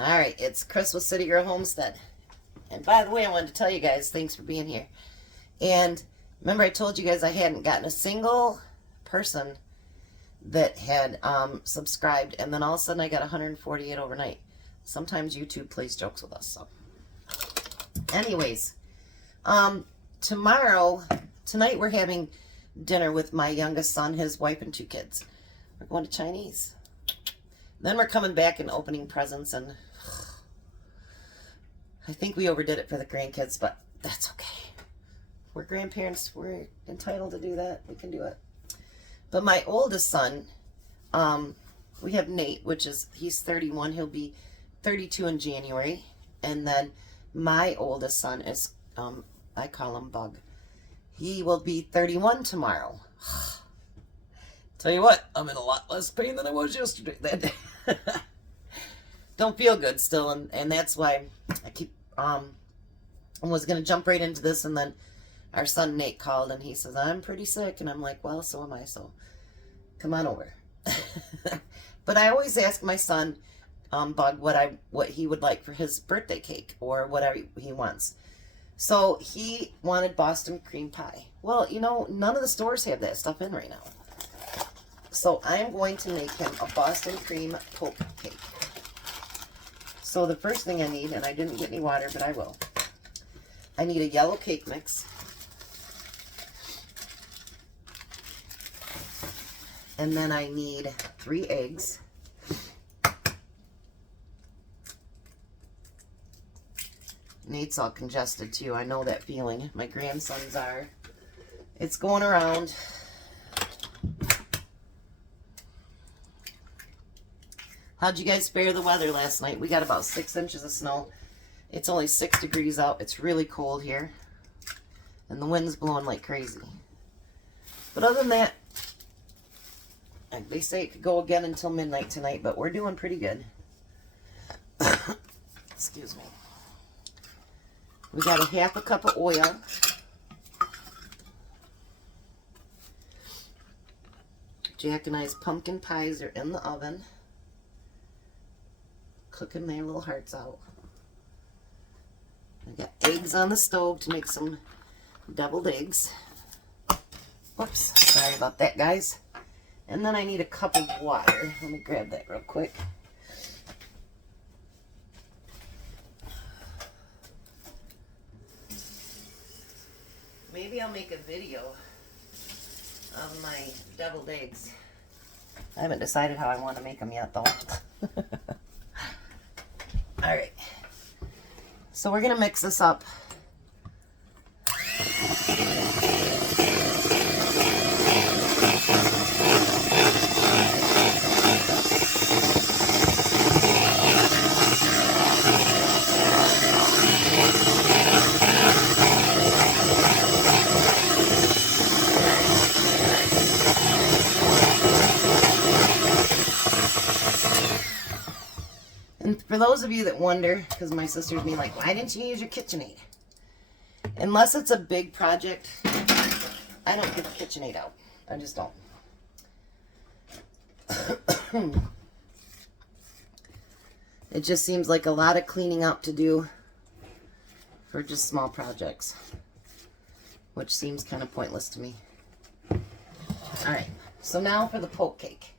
Alright, it's Chris with City Girl Homestead. And by the way, I wanted to tell you guys, thanks for being here. And remember I told you guys I hadn't gotten a single person that had subscribed, and then all of a sudden I got 148 overnight. Sometimes YouTube plays jokes with us, so. Anyways, tonight we're having dinner with my youngest son, his wife, and 2 kids. We're going to Chinese. Then we're coming back and opening presents, and I think we overdid it for the grandkids, but that's okay. We're grandparents. We're entitled to do that. We can do it. But my oldest son, we have Nate, he's 31. He'll be 32 in January. And then my oldest son is, I call him Bug. He will be 31 tomorrow. Tell you what, I'm in a lot less pain than I was yesterday. Don't feel good still, and that's why I keep, I was going to jump right into this, and then our son Nate called, and he says, I'm pretty sick, and I'm like, well, so am I, so come on over. But I always ask my son, Bug, what he would like for his birthday cake, or whatever he wants. So he wanted Boston cream pie. Well, you know, none of the stores have that stuff in right now. So I'm going to make him a Boston cream poke cake. So the first thing I need, and I didn't get any water, but I will. I need a yellow cake mix. And then I need 3 eggs. Nate's all congested too. I know that feeling. My grandsons are. It's going around. How'd you guys fare the weather last night? We got about 6 inches of snow. It's only 6 degrees out. It's really cold here. And the wind's blowing like crazy. But other than that, they say it could go again until midnight tonight, but we're doing pretty good. Excuse me. We got a 1/2 cup of oil. Jack and I's pumpkin pies are in the oven. Cooking their little hearts out. I got eggs on the stove to make some deviled eggs. Whoops, sorry about that, guys. And then I need a cup of water. Let me grab that real quick. Maybe I'll make a video of my deviled eggs. I haven't decided how I want to make them yet, though. Alright, so we're going to mix this up. And for those of you that wonder, because my sister's being like, why didn't you use your KitchenAid? Unless it's a big project, I don't get the KitchenAid out. I just don't. It just seems like a lot of cleaning up to do for just small projects, which seems kind of pointless to me. Alright, so now for the poke cake.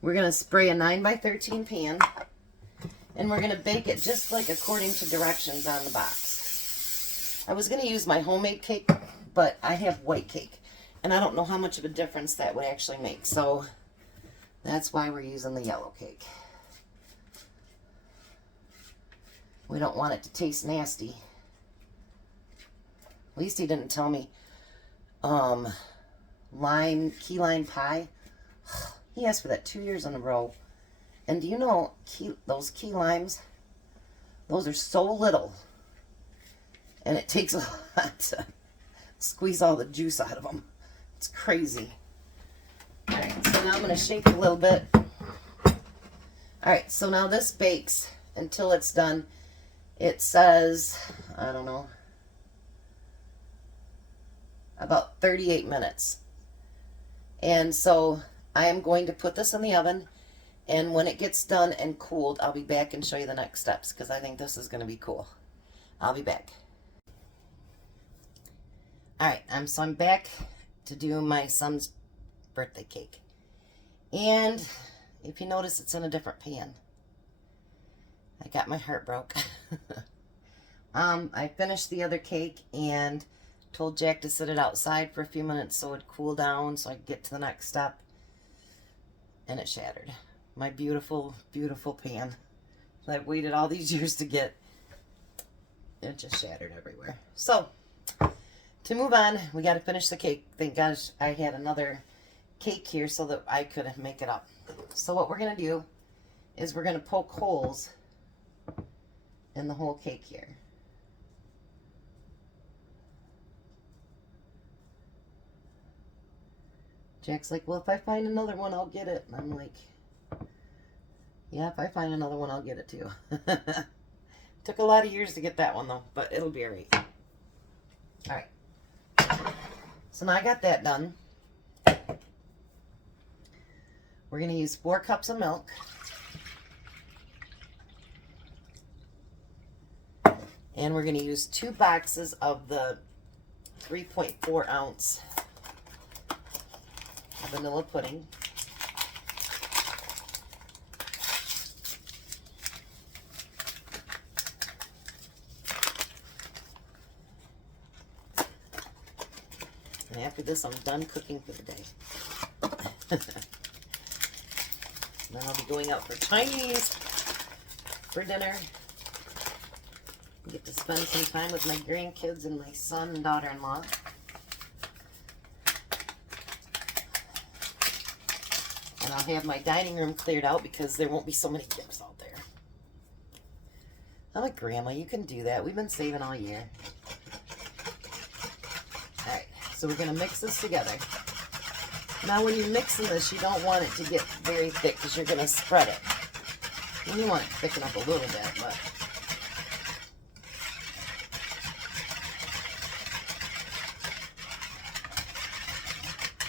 We're going to spray a 9x13 pan. And we're going to bake it just like according to directions on the box. I was going to use my homemade cake, but I have white cake. And I don't know how much of a difference that would actually make. So that's why we're using the yellow cake. We don't want it to taste nasty. At least he didn't tell me. Key lime pie. He asked for that 2 years in a row. And do you know, those key limes, those are so little. And it takes a lot to squeeze all the juice out of them. It's crazy. Alright, so now I'm going to shake it a little bit. Alright, so now this bakes until it's done. It says, I don't know, about 38 minutes. And so I am going to put this in the oven And when it gets done and cooled, I'll be back and show you the next steps because I think this is going to be cool. I'll be back. Alright, so I'm back to do my son's birthday cake. And if you notice, it's in a different pan. I got my heart broke. I finished the other cake and told Jack to sit it outside for a few minutes so it'd cool down so I could get to the next step. And it shattered. My beautiful, beautiful pan that I've waited all these years to get. It just shattered everywhere. So, to move on, we got to finish the cake. Thank gosh I had another cake here so that I could make it up. So what we're going to do is we're going to poke holes in the whole cake here. Jack's like, well, if I find another one, I'll get it. And I'm like, yeah, if I find another one, I'll get it too. Took a lot of years to get that one though, but it'll be alright. Alright. So now I got that done. We're going to use 4 cups of milk. And we're going to use 2 boxes of the 3.4 ounce vanilla pudding. And after this, I'm done cooking for the day. Then I'll be going out for Chinese for dinner. Get to spend some time with my grandkids and my son and daughter-in-law. And I'll have my dining room cleared out because there won't be so many gifts out there. I'm like, Grandma, you can do that. We've been saving all year. Alright, so we're going to mix this together. Now when you're mixing this, you don't want it to get very thick because you're going to spread it. And you want it to thicken up a little bit, but...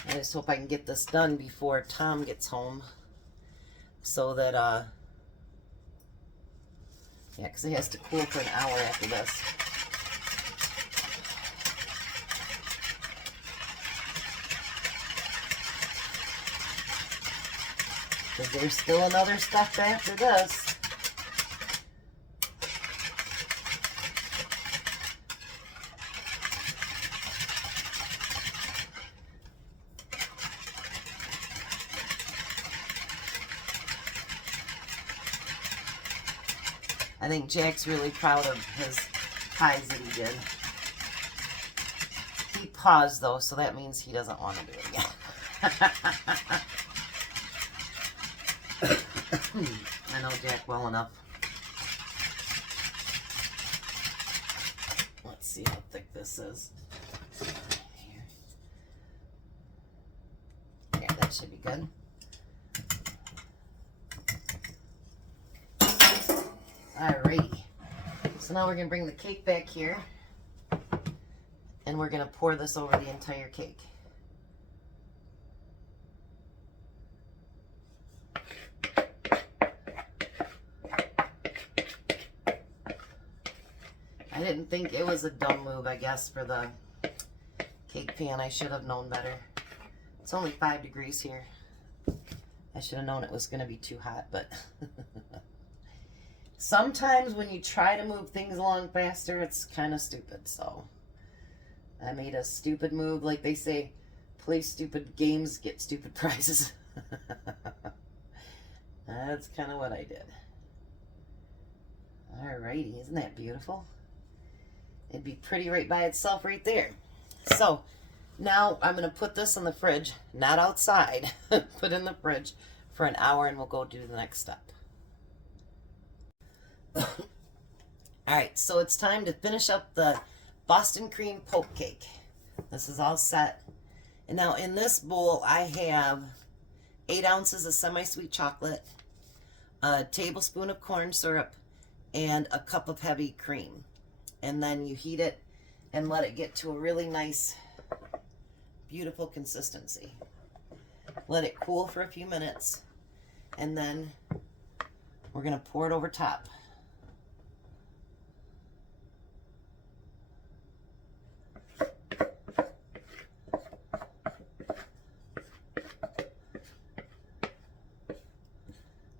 I just hope I can get this done before Tom gets home. So that, yeah, because it has to cool for an hour after this. Because there's still another step after this. I think Jack's really proud of his pies that he did. He paused though, so that means he doesn't want to do it again. I know Jack well enough. Let's see how thick this is. Yeah, that should be good. Alrighty. So now we're going to bring the cake back here. And we're going to pour this over the entire cake. I didn't think it was a dumb move, I guess, for the cake pan. I should have known better. It's only 5 degrees here. I should have known it was going to be too hot, but... Sometimes when you try to move things along faster, it's kind of stupid, so... I made a stupid move. Like they say, play stupid games, get stupid prizes. That's kind of what I did. Alrighty, isn't that beautiful? It'd be pretty right by itself right there. So, now I'm going to put this in the fridge, not outside. Put in the fridge for an hour and we'll go do the next step. Alright, so it's time to finish up the Boston cream poke cake. This is all set. And now in this bowl I have 8 ounces of semi-sweet chocolate, a tablespoon of corn syrup, and a cup of heavy cream. And then you heat it and let it get to a really nice, beautiful consistency. Let it cool for a few minutes. And then we're going to pour it over top.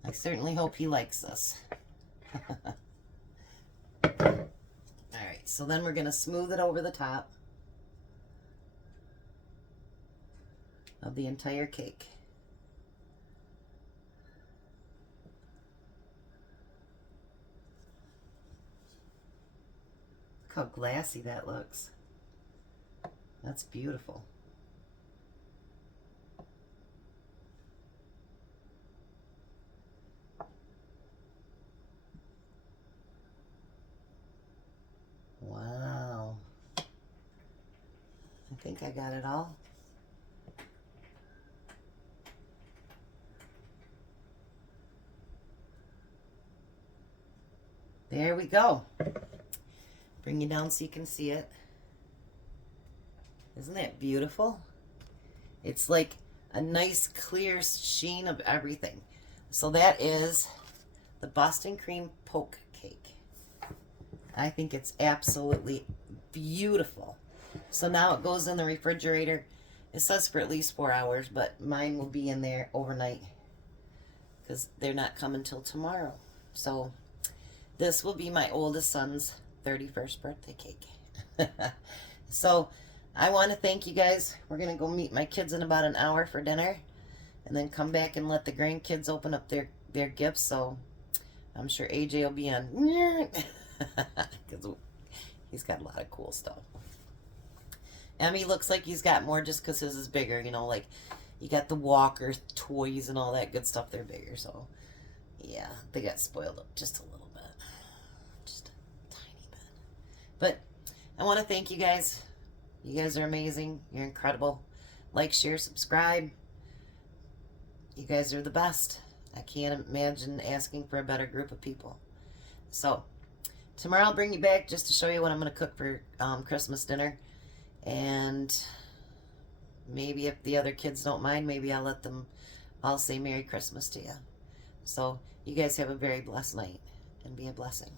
I certainly hope he likes this. Alright, so then we're going to smooth it over the top of the entire cake. Look how glassy that looks. That's beautiful. Wow. I think I got it all. There we go. Bring you down so you can see it. Isn't that beautiful? It's like a nice clear sheen of everything. So that is the Boston cream poke cake. I think it's absolutely beautiful. So now it goes in the refrigerator. It says for at least 4 hours, but mine will be in there overnight because they're not coming till tomorrow. So this will be my oldest son's 31st birthday cake. So I want to thank you guys. We're going to go meet my kids in about an hour for dinner and then come back and let the grandkids open up their gifts. So I'm sure AJ will be on because he's got a lot of cool stuff. Emmy looks like he's got more just because his is bigger, you know, like you got the walker toys and all that good stuff. They're bigger, so yeah, they got spoiled up just a little bit, just a tiny bit. But I want to thank you guys. You guys are amazing. You're incredible. Like, share, subscribe. You guys are the best. I can't imagine asking for a better group of people. So tomorrow I'll bring you back just to show you what I'm going to cook for Christmas dinner. And maybe if the other kids don't mind, maybe I'll let them all say Merry Christmas to you. So you guys have a very blessed night and be a blessing.